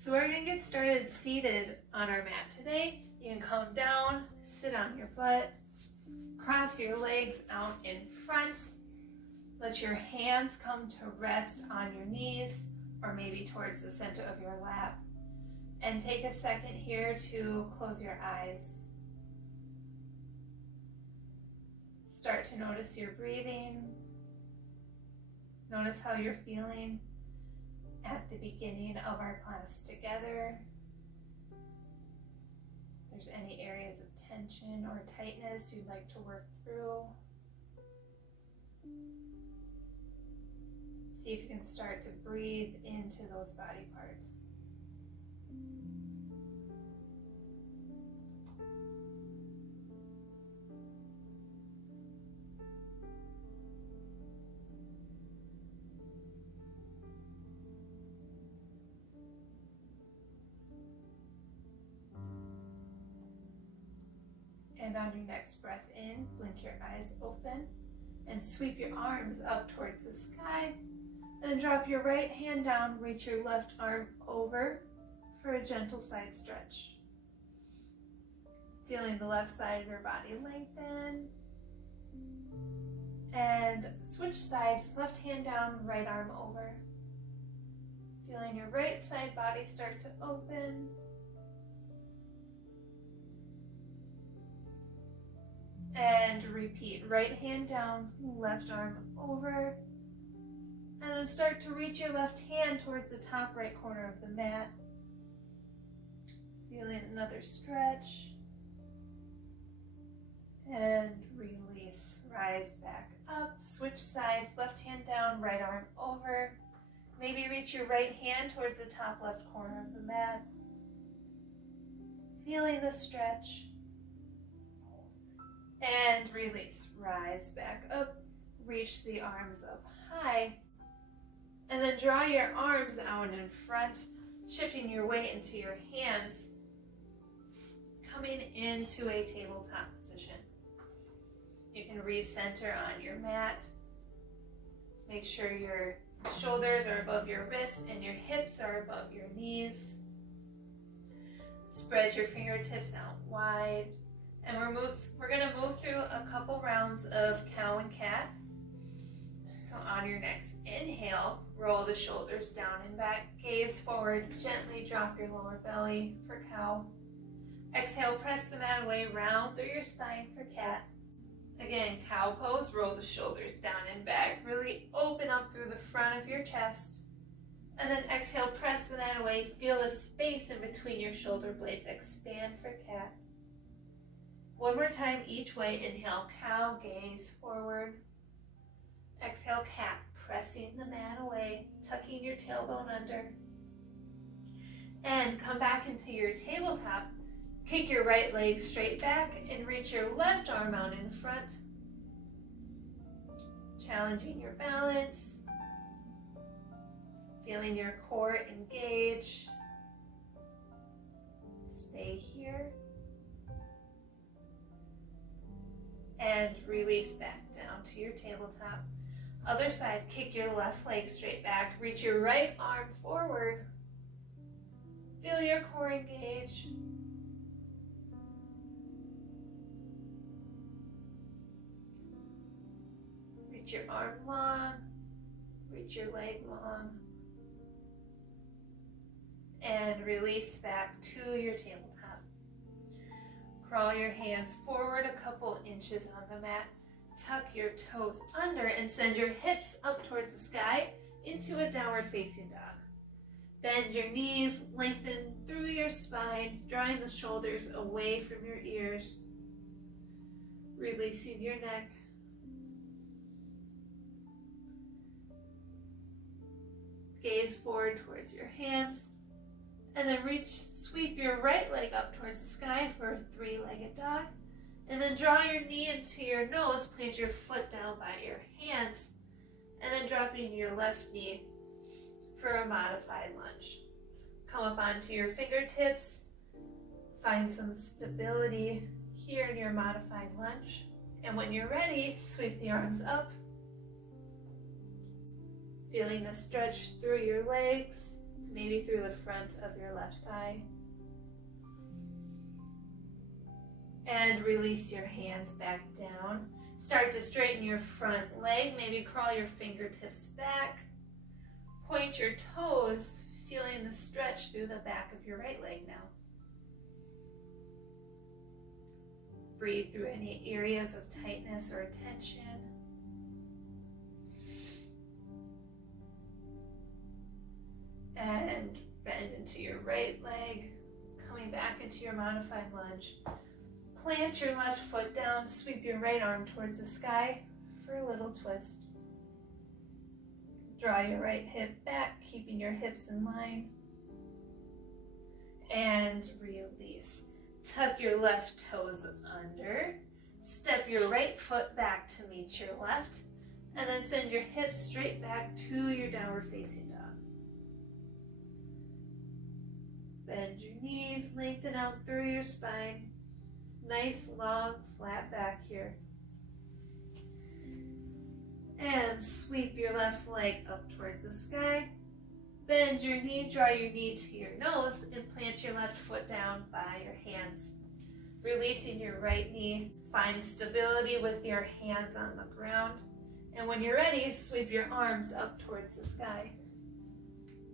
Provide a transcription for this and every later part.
So we're going to get started seated on our mat today. You can come down, sit on your butt, cross your legs out in front. Let your hands come to rest on your knees or maybe towards the center of your lap. And take a second here to close your eyes. Start to notice your breathing. Notice how you're feeling at the beginning of our class together. If there's any areas of tension or tightness you'd like to work through. See if you can start to breathe into those body parts. And on your next breath in, blink your eyes open and sweep your arms up towards the sky. And then drop your right hand down, reach your left arm over for a gentle side stretch. Feeling the left side of your body lengthen. And switch sides, left hand down, right arm over. Feeling your right side body start to open. And repeat, right hand down, left arm over. And then start to reach your left hand towards the top right corner of the mat. Feeling another stretch. And release, rise back up, switch sides, left hand down, right arm over. Maybe reach your right hand towards the top left corner of the mat. Feeling the stretch. And release, rise back up, reach the arms up high, and then draw your arms out in front, shifting your weight into your hands, coming into a tabletop position. You can recenter on your mat. Make sure your shoulders are above your wrists and your hips are above your knees. Spread your fingertips out wide. And we're going to move through a couple rounds of cow and cat. So on your next inhale, roll the shoulders down and back, gaze forward, gently drop your lower belly for cow. Exhale, press the mat away, round through your spine for cat. Again, cow pose, roll the shoulders down and back, really open up through the front of your chest. And then exhale, press the mat away, feel the space in between your shoulder blades, expand for cat. One more time each way. Inhale, cow, gaze forward. Exhale, cat, pressing the mat away, tucking your tailbone under. And come back into your tabletop. Kick your right leg straight back and reach your left arm out in front. Challenging your balance. Feeling your core engage. Stay here. And release back down to your tabletop. Other side, kick your left leg straight back. Reach your right arm forward. Feel your core engage. Reach your arm long. Reach your leg long. And release back to your tabletop. Crawl your hands forward a couple inches on the mat. Tuck your toes under and send your hips up towards the sky into a downward facing dog. Bend your knees, lengthen through your spine, drawing the shoulders away from your ears. Releasing your neck. Gaze forward towards your hands. And then sweep your right leg up towards the sky for a three-legged dog. And then draw your knee into your nose, plant your foot down by your hands, and then dropping your left knee for a modified lunge. Come up onto your fingertips, find some stability here in your modified lunge. And when you're ready, sweep the arms up, feeling the stretch through your legs. maybe through the front of your left thigh. And release your hands back down. Start to straighten your front leg, maybe crawl your fingertips back. Point your toes, feeling the stretch through the back of your right leg now. Breathe through any areas of tightness or tension. And bend into your right leg, coming back into your modified lunge. Plant your left foot down, sweep your right arm towards the sky for a little twist. Draw your right hip back, keeping your hips in line. And release. Tuck your left toes under. Step your right foot back to meet your left. And then send your hips straight back to your downward facing dog. Bend your knees, lengthen out through your spine. Nice, long, flat back here. And sweep your left leg up towards the sky. Bend your knee, draw your knee to your nose, and plant your left foot down by your hands. Releasing your right knee, find stability with your hands on the ground. And when you're ready, sweep your arms up towards the sky.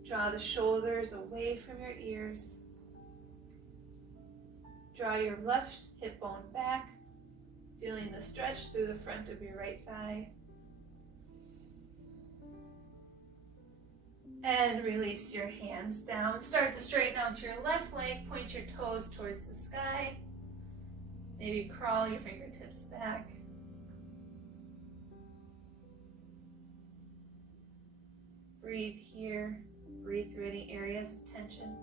Draw the shoulders away from your ears. Draw your left hip bone back, feeling the stretch through the front of your right thigh. And release your hands down. Start to straighten out your left leg, point your toes towards the sky. Maybe crawl your fingertips back. Breathe here. Breathe through any areas of tension.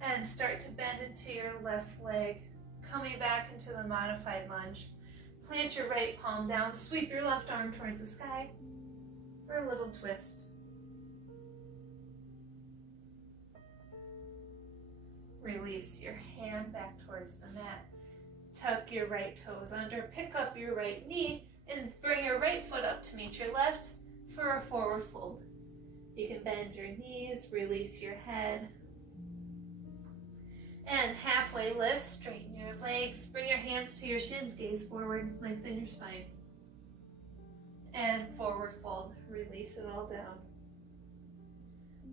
And start to bend into your left leg, coming back into the modified lunge. Plant your right palm down, sweep your left arm towards the sky for a little twist. Release your hand back towards the mat. Tuck your right toes under, pick up your right knee, and bring your right foot up to meet your left for a forward fold. You can bend your knees, release your head. And halfway lift, straighten your legs, bring your hands to your shins, gaze forward, lengthen your spine. And forward fold, release it all down.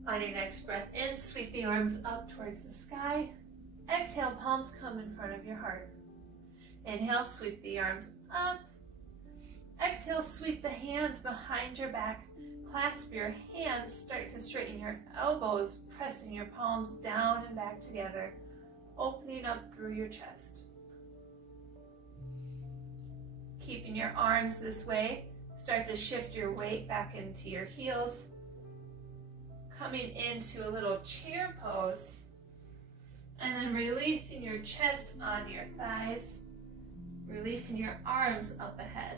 On your next breath in, sweep the arms up towards the sky. Exhale, palms come in front of your heart. Inhale, sweep the arms up. Exhale, sweep the hands behind your back. Clasp your hands, start to straighten your elbows, pressing your palms down and back together, opening up through your chest. Keeping your arms this way, start to shift your weight back into your heels. Coming into a little chair pose, and then releasing your chest on your thighs, releasing your arms up ahead.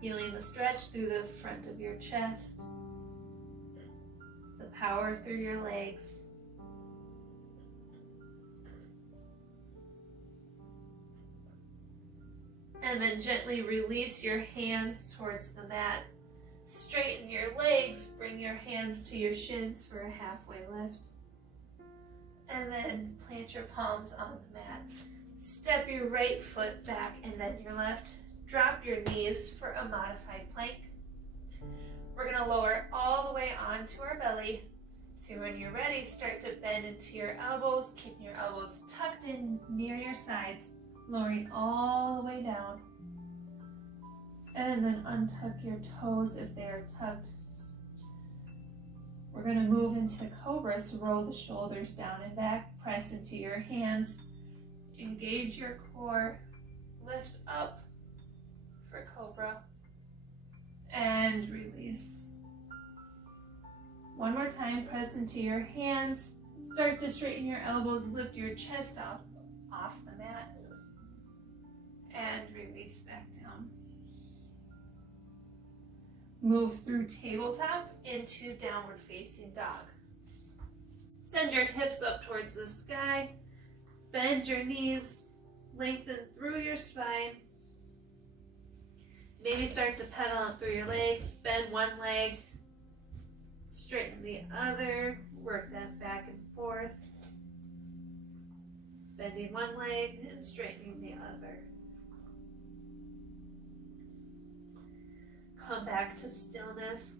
Feeling the stretch through the front of your chest, the power through your legs. And then gently release your hands towards the mat. Straighten your legs, bring your hands to your shins for a halfway lift. And then plant your palms on the mat. Step your right foot back and then your left. Drop your knees for a modified plank. We're going to lower all the way onto our belly. So when you're ready, start to bend into your elbows, keeping your elbows tucked in near your sides, lowering all the way down. And then untuck your toes if they are tucked. We're going to move into Cobra, so roll the shoulders down and back, press into your hands, engage your core, lift up for Cobra, and release. One more time, press into your hands, start to straighten your elbows, lift your chest up off the mat, and release back down. Move through tabletop into downward facing dog. Send your hips up towards the sky. Bend your knees, lengthen through your spine. Maybe start to pedal out through your legs. Bend one leg, straighten the other, work that back and forth. Bending one leg and straightening the other. Come back to stillness.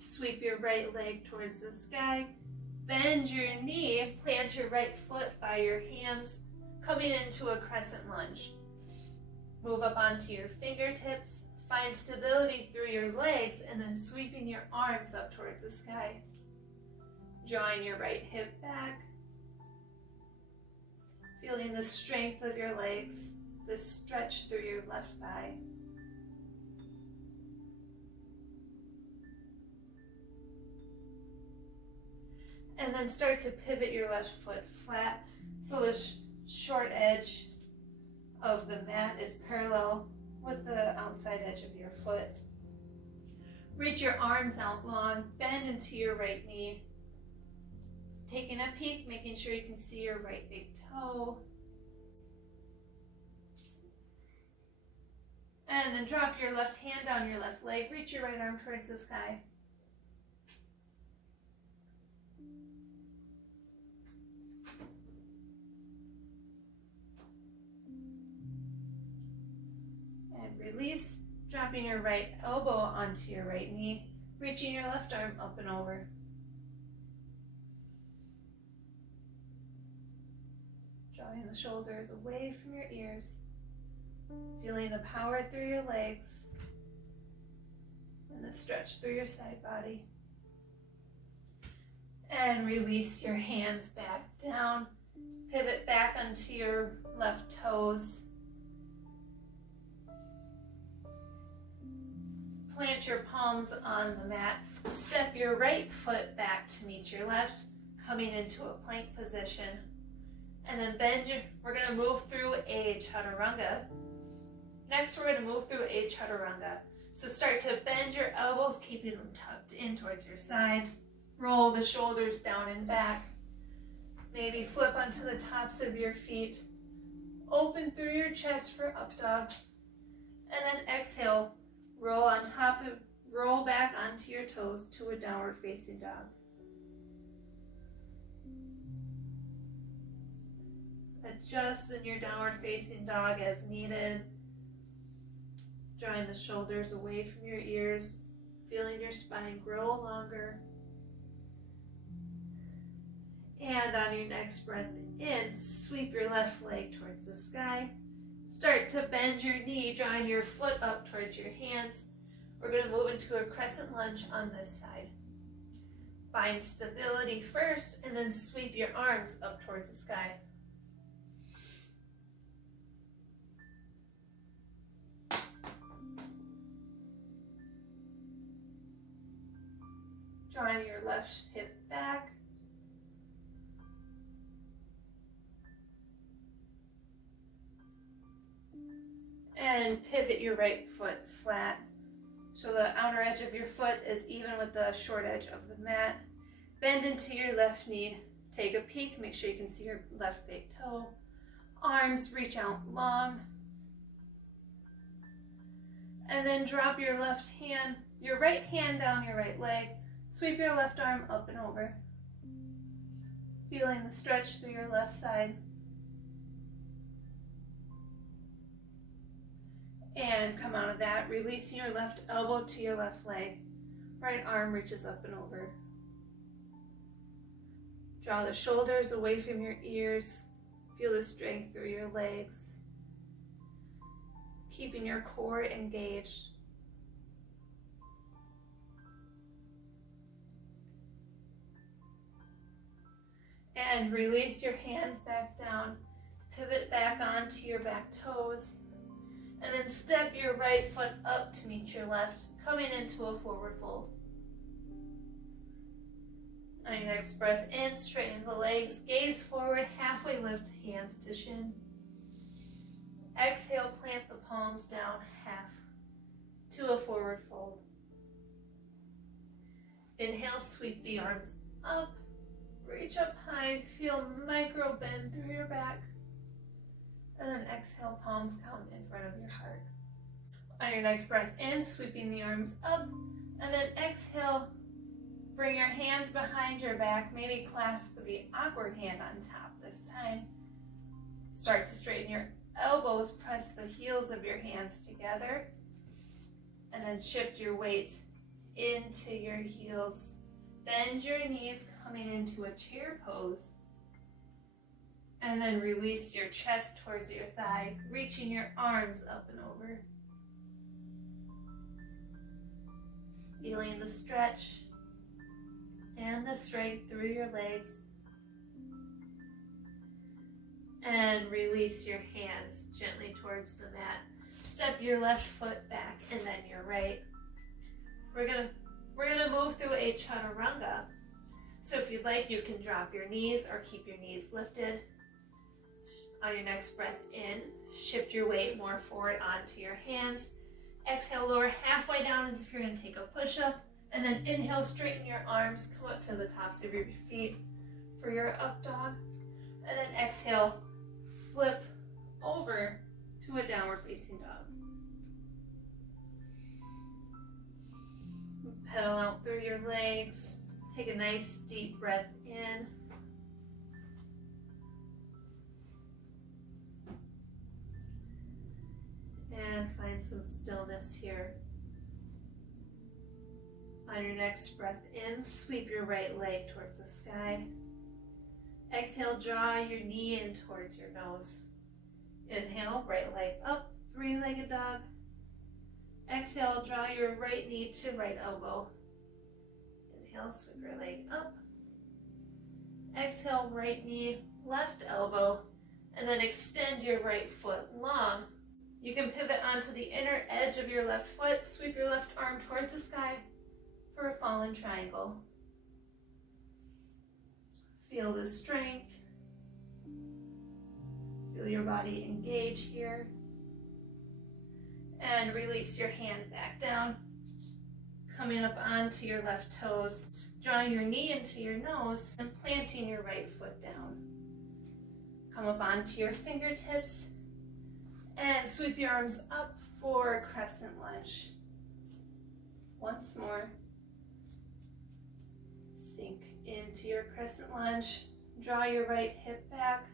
Sweep your right leg towards the sky. Bend your knee, plant your right foot by your hands, coming into a crescent lunge. Move up onto your fingertips, find stability through your legs, and then sweeping your arms up towards the sky. Drawing your right hip back, feeling the strength of your legs, the stretch through your left thigh. And then start to pivot your left foot flat so the short edge of the mat is parallel with the outside edge of your foot. Reach your arms out long, bend into your right knee. Taking a peek, making sure you can see your right big toe. And then drop your left hand on your left leg, reach your right arm towards the sky. Release, dropping your right elbow onto your right knee, reaching your left arm up and over. Drawing the shoulders away from your ears, feeling the power through your legs and the stretch through your side body. And release your hands back down, pivot back onto your left toes. Plant your palms on the mat. Step your right foot back to meet your left, coming into a plank position. And then we're going to move through a chaturanga. Next, we're going to move through a chaturanga. So start to bend your elbows, keeping them tucked in towards your sides. Roll the shoulders down and back. Maybe flip onto the tops of your feet. Open through your chest for up dog. And then exhale. Roll back onto your toes to a downward facing dog. Adjust in your downward facing dog as needed. Drawing the shoulders away from your ears, feeling your spine grow longer. And on your next breath in, sweep your left leg towards the sky. Start to bend your knee, drawing your foot up towards your hands. We're going to move into a crescent lunge on this side. Find stability first, and then sweep your arms up towards the sky. Drawing your left hip back. And pivot your right foot flat. So the outer edge of your foot is even with the short edge of the mat. Bend into your left knee. Take a peek. Make sure you can see your left big toe. Arms reach out long. And then drop your right hand down your right leg. Sweep your left arm up and over. Feeling the stretch through your left side. And come out of that, releasing your left elbow to your left leg. Right arm reaches up and over. Draw the shoulders away from your ears. Feel the strength through your legs. Keeping your core engaged. And release your hands back down. Pivot back onto your back toes. And then step your right foot up to meet your left, coming into a forward fold. On your next breath in, straighten the legs, gaze forward, halfway lift hands to shin. Exhale, plant the palms down half to a forward fold. Inhale, sweep the arms up. Reach up high, feel micro bend through your back. And then exhale, palms count in front of your heart. On your next breath in, sweeping the arms up. And then exhale, bring your hands behind your back. Maybe clasp the awkward hand on top this time. Start to straighten your elbows. Press the heels of your hands together. And then shift your weight into your heels. Bend your knees, coming into a chair pose. And then release your chest towards your thigh, reaching your arms up and over. Feeling the stretch and the strength through your legs. And release your hands gently towards the mat. Step your left foot back and then your right. We're gonna move through a chaturanga. So if you'd like, you can drop your knees or keep your knees lifted. On your next breath in, shift your weight more forward onto your hands. Exhale, lower halfway down as if you're gonna take a push-up. And then inhale, straighten your arms, come up to the tops of your feet for your up dog. And then exhale, flip over to a downward facing dog. Pedal out through your legs. Take a nice deep breath in. And find some stillness here. On your next breath in, sweep your right leg towards the sky. Exhale, draw your knee in towards your nose. Inhale, right leg up, three-legged dog. Exhale, draw your right knee to right elbow. Inhale, sweep your leg up. Exhale, right knee, left elbow, and then extend your right foot long. You can pivot onto the inner edge of your left foot, sweep your left arm towards the sky for a fallen triangle. Feel the strength. Feel your body engage here. And release your hand back down. Coming up onto your left toes, drawing your knee into your nose and planting your right foot down. Come up onto your fingertips and sweep your arms up for a crescent lunge. Once more. Sink into your crescent lunge. Draw your right hip back.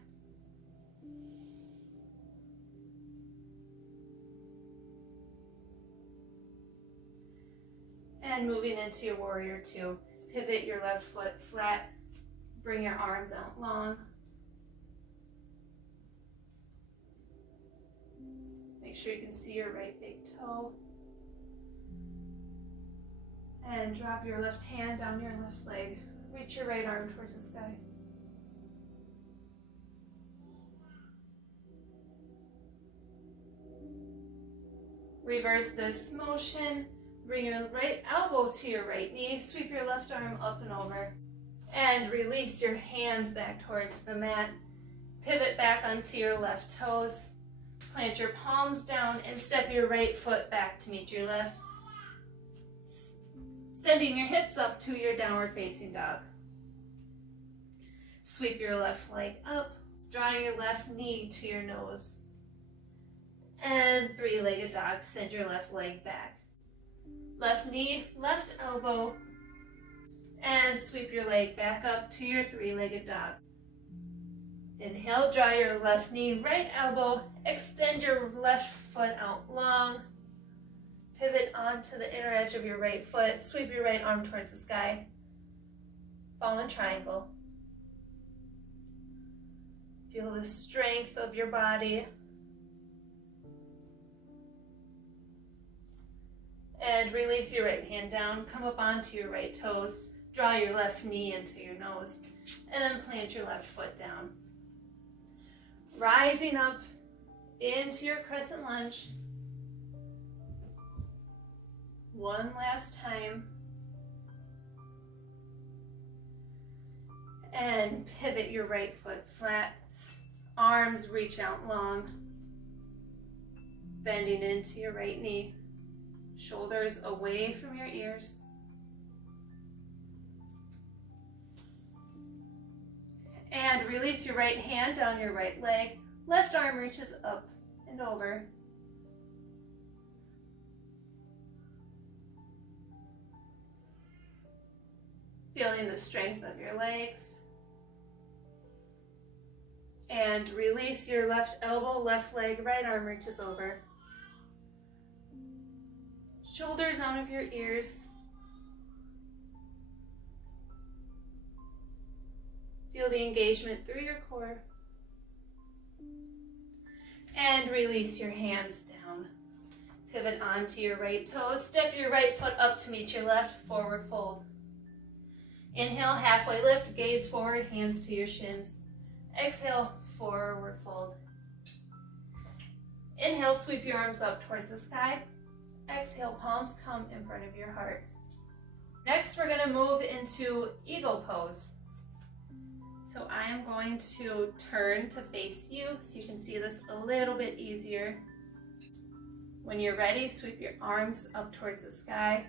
And moving into your warrior two. Pivot your left foot flat. Bring your arms out long. Make sure you can see your right big toe. And drop your left hand down your left leg. Reach your right arm towards the sky. Reverse this motion. Bring your right elbow to your right knee. Sweep your left arm up and over. And release your hands back towards the mat. Pivot back onto your left toes. Plant your palms down and step your right foot back to meet your left. Sending your hips up to your downward facing dog. Sweep your left leg up, drawing your left knee to your nose. And three-legged dog, send your left leg back. Left knee, left elbow, and sweep your leg back up to your three-legged dog. Inhale, draw your left knee, right elbow, extend your left foot out long. Pivot onto the inner edge of your right foot, sweep your right arm towards the sky. Fallen triangle. Feel the strength of your body. And release your right hand down, come up onto your right toes, draw your left knee into your nose, and then plant your left foot down. Rising up into your crescent lunge. One last time. And pivot your right foot flat. Arms reach out long. Bending into your right knee. Shoulders away from your ears. And release your right hand down your right leg. Left arm reaches up and over. Feeling the strength of your legs. And release your left elbow, left leg, right arm reaches over. Shoulders out of your ears. Feel the engagement through your core. And release your hands down. Pivot onto your right toes. Step your right foot up to meet your left, forward fold. Inhale, halfway lift, gaze forward, hands to your shins. Exhale, forward fold. Inhale, sweep your arms up towards the sky. Exhale, palms come in front of your heart. Next, we're going to move into eagle pose. So I am going to turn to face you so you can see this a little bit easier. When you're ready, sweep your arms up towards the sky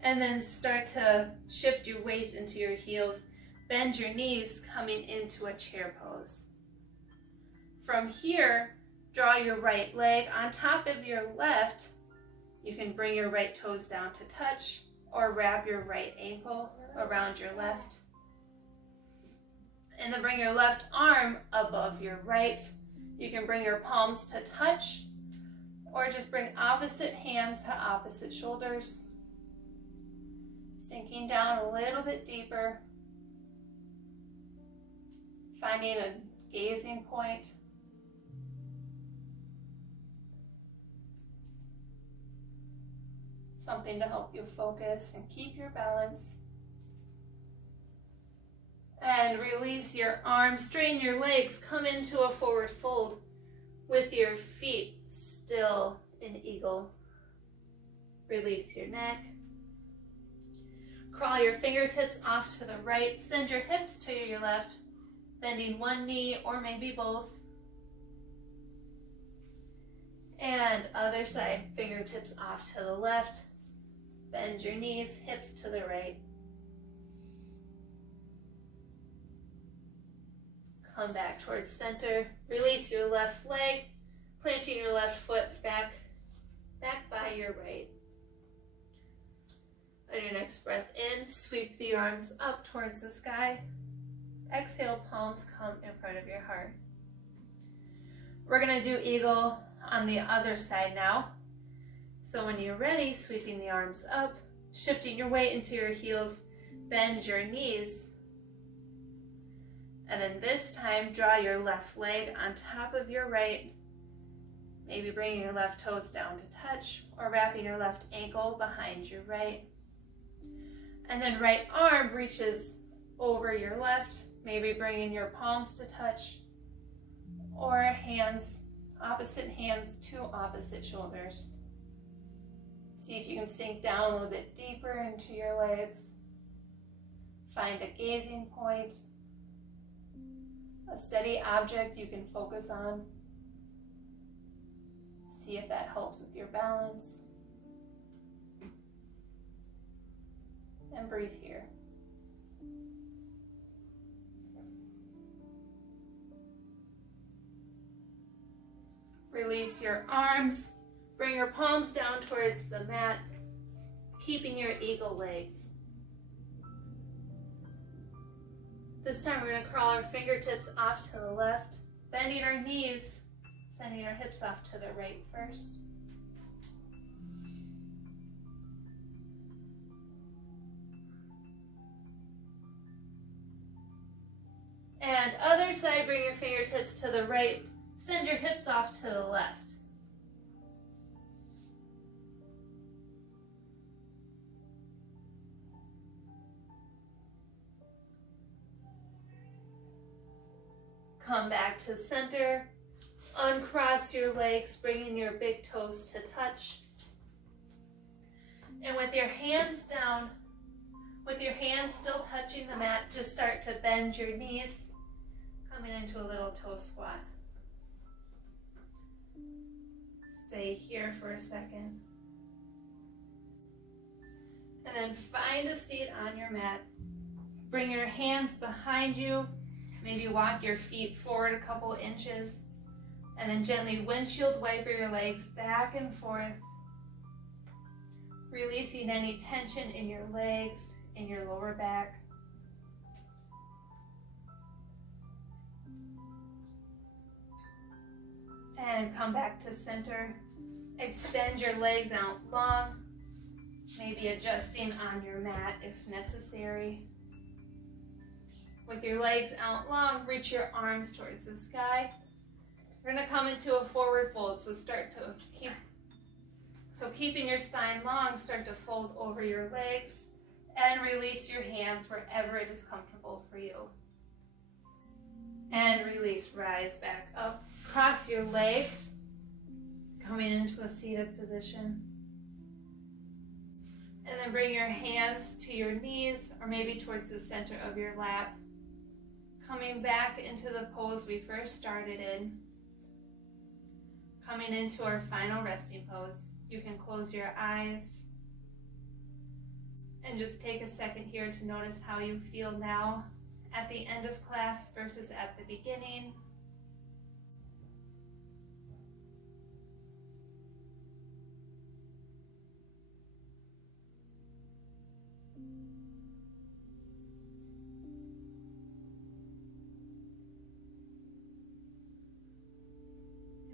and then start to shift your weight into your heels. Bend your knees, coming into a chair pose. From here, draw your right leg on top of your left. You can bring your right toes down to touch or wrap your right ankle around your left. And then bring your left arm above your right. You can bring your palms to touch or just bring opposite hands to opposite shoulders. Sinking down a little bit deeper. Finding a gazing point. Something to help you focus and keep your balance. And release your arms, straighten your legs, come into a forward fold with your feet still in eagle. Release your neck. Crawl your fingertips off to the right, send your hips to your left, bending one knee or maybe both. And other side, fingertips off to the left, bend your knees, hips to the right. Come back towards center. Release your left leg, planting your left foot back by your right. On your next breath in, sweep the arms up towards the sky. Exhale, palms come in front of your heart. We're going to do eagle on the other side now. So when you're ready, sweeping the arms up, shifting your weight into your heels, bend your knees. And then this time, draw your left leg on top of your right, maybe bringing your left toes down to touch or wrapping your left ankle behind your right. And then right arm reaches over your left, maybe bringing your palms to touch or hands, opposite hands to opposite shoulders. See if you can sink down a little bit deeper into your legs. Find a gazing point. A steady object you can focus on. See if that helps with your balance. And breathe here. Release your arms. Bring your palms down towards the mat, keeping your eagle legs. This time we're going to crawl our fingertips off to the left, bending our knees, sending our hips off to the right first. And other side, bring your fingertips to the right, send your hips off to the left. Come back to center, uncross your legs, bringing your big toes to touch. And with your hands down, with your hands still touching the mat, just start to bend your knees, coming into a little toe squat. Stay here for a second. And then find a seat on your mat. Bring your hands behind you. Maybe walk your feet forward a couple inches, and then gently windshield wiper your legs back and forth, releasing any tension in your legs, in your lower back. And come back to center. Extend your legs out long, maybe adjusting on your mat if necessary. With your legs out long, reach your arms towards the sky. We're going to come into a forward fold, so keeping your spine long, start to fold over your legs and release your hands wherever it is comfortable for you. And release, rise back up. Cross your legs, coming into a seated position. And then bring your hands to your knees or maybe towards the center of your lap. Coming back into the pose we first started in. Coming into our final resting pose. You can close your eyes and just take a second here to notice how you feel now at the end of class versus at the beginning.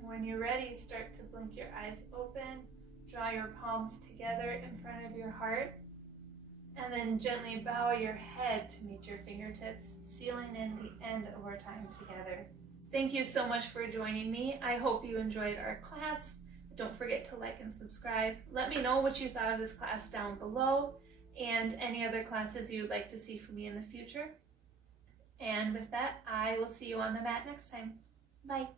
When you're ready, start to blink your eyes open, draw your palms together in front of your heart, and then gently bow your head to meet your fingertips, sealing in the end of our time together. Thank you so much for joining me. I hope you enjoyed our class. Don't forget to like and subscribe. Let me know what you thought of this class down below and any other classes you would like to see from me in the future. And with that, I will see you on the mat next time. Bye.